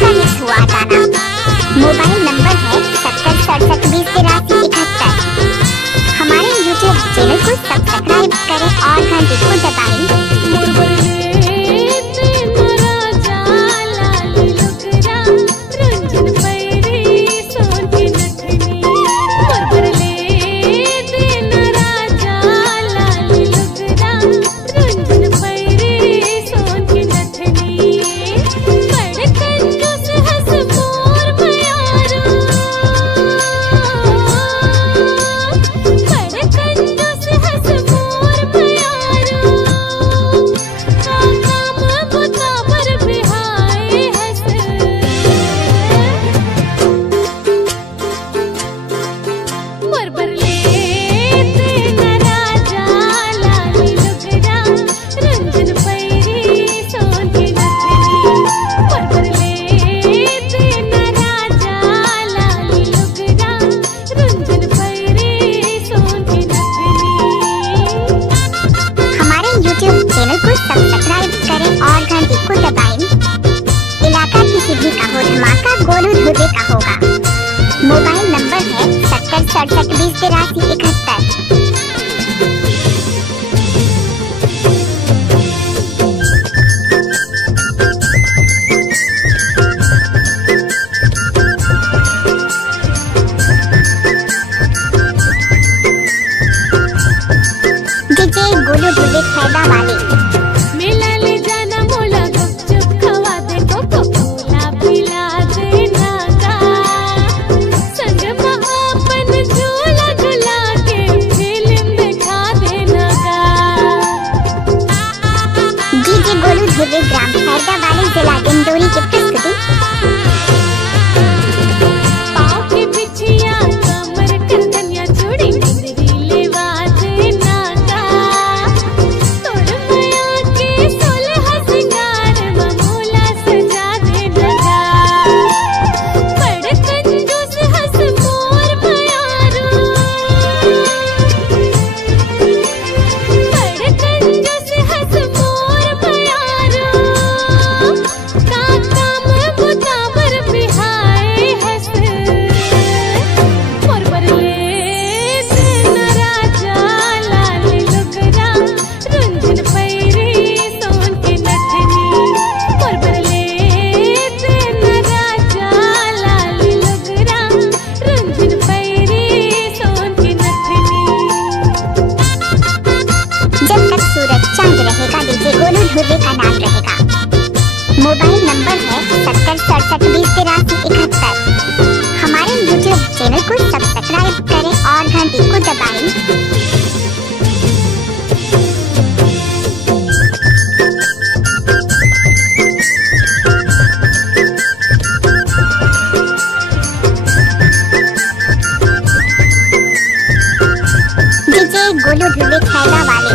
का मिक्स हुआ गाना। मोबाइल नंबर है 7067208371। हमारे YouTube चैनल को सब्सक्राइब करें और घंटी को दबाएं। सब्सक्राइब करें और घंटी को दबाएं। इलाका किसी भी का हो धमाका गोलू धुर्वे का होगा। मोबाइल नंबर है 7067208371। डीजे गोलू धुर्वे खैदा वाले। ग्राम खैरदा वाले जिला डिंडोरी की प्रस्तुति। पाँव की बिछिया कमर करदनिया चूड़ी ले वाजे नागा तोड़ मया के सोलह सिंगार मामूला सजा दे लगा। बड़ कंजूस हंस मोर प्यारो, बड़ कंजूस हंस मोर प्यारो। धुर्वे का नाम रहेगा। मोबाइल नंबर है 7067208371। हमारे YouTube चैनल को सब्सक्राइब करें और घंटी को दबाएं। डीजे गोलू धुर्वे खैदा वाले।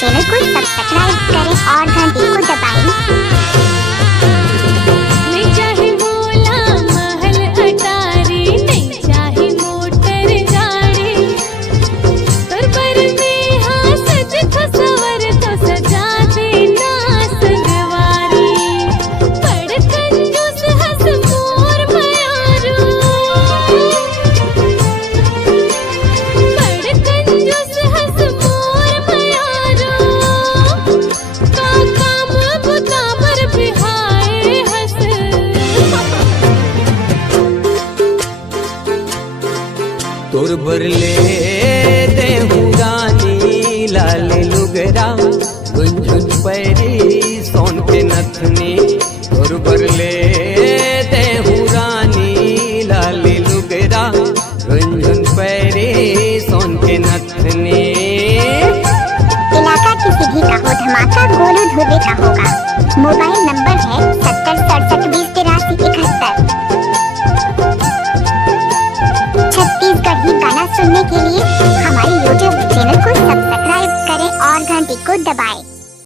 चैनल को सब्सक्राइब करें और घंटी को दबाएं। नहीं चाहे बोला महल अटारी, नहीं चाहे मोटर गाड़ी, पर में हाँ सज खसवर तो सजा देना संगवारी। बड़ कंजूस हंस मोर प्यारो, बड़ कंजूस हंस मोर प्यारो। तोर बरले देहू रानी लाल लुगरा गुंजुन पैरी सोन के नथनी। तोर बरले देहू रानी लाल लुगरा गुंजुन पैरी सोन के नथनी। इलाका किसी भी का हो धमाका गोलू धुर्वे का होगा। मोबाइल नंबर है 7067208371। छत्तीसगढ़ी गाना सुनने के लिए